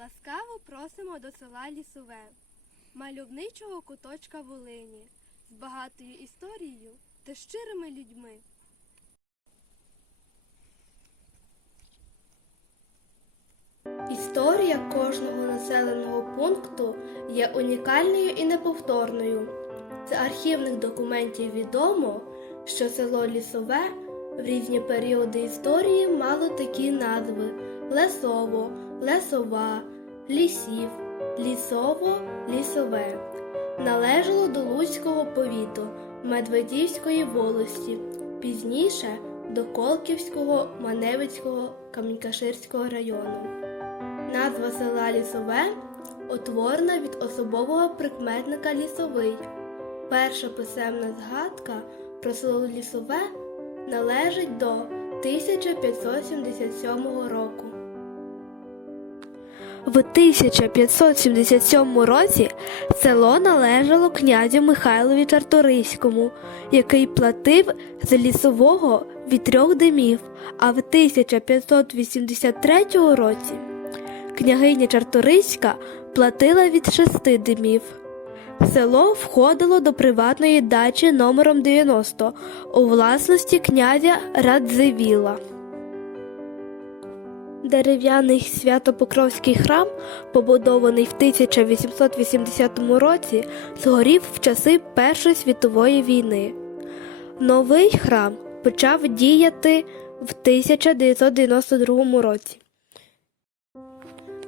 Ласкаво просимо до села Лісове, мальовничого куточка Волині, з багатою історією та щирими людьми. Історія кожного населеного пункту є унікальною і неповторною. З архівних документів відомо, що село Лісове в різні періоди історії мало такі назви: Лесово, Лесова, Лісів, Лісово, Лісове. Належало до Луцького повіту Медведівської волості, пізніше до Колківського, Маневицького, Камінькаширського району. Назва села Лісове утворена від особового прикметника лісовий. Перша писемна згадка про село Лісове належить до 1577 року. В 1577 році село належало князю Михайлові Чарториському, який платив з лісового від трьох димів, а в 1583 році княгиня Чарториська платила від шести димів. Село входило до приватної дачі номером 90 у власності князя Радзивіла. Дерев'яний святопокровський храм, побудований в 1880 році, згорів в часи Першої світової війни. Новий храм почав діяти в 1992 році.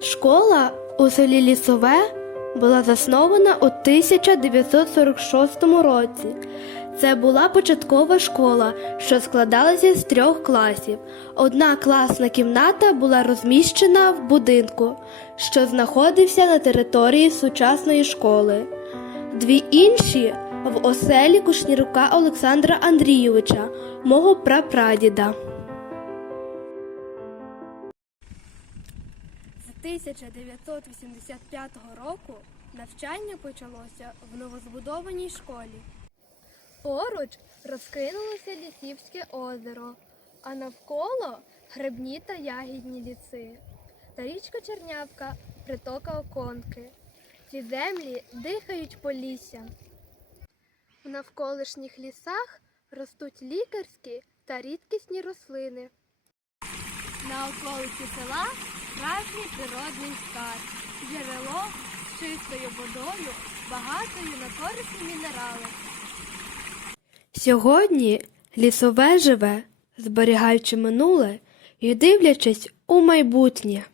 Школа у селі Лісове була заснована у 1946 році. Це була початкова школа, що складалася з трьох класів. Одна класна кімната була розміщена в будинку, що знаходився на території сучасної школи. Дві інші в оселі Кушнірука Олександра Андрійовича, мого прапрадіда. З 1985 року навчання почалося в новозбудованій школі. Поруч розкинулося Лісівське озеро, а навколо грибні та ягідні ліси та річка Чернявка, притока Оконки. Ці землі дихають поліссям. В навколишніх лісах ростуть лікарські та рідкісні рослини. На околиці села справжній природний скарб, джерело чистою водою, багатою на корисні мінерали. Сьогодні лісове живе, зберігаючи минуле і дивлячись у майбутнє.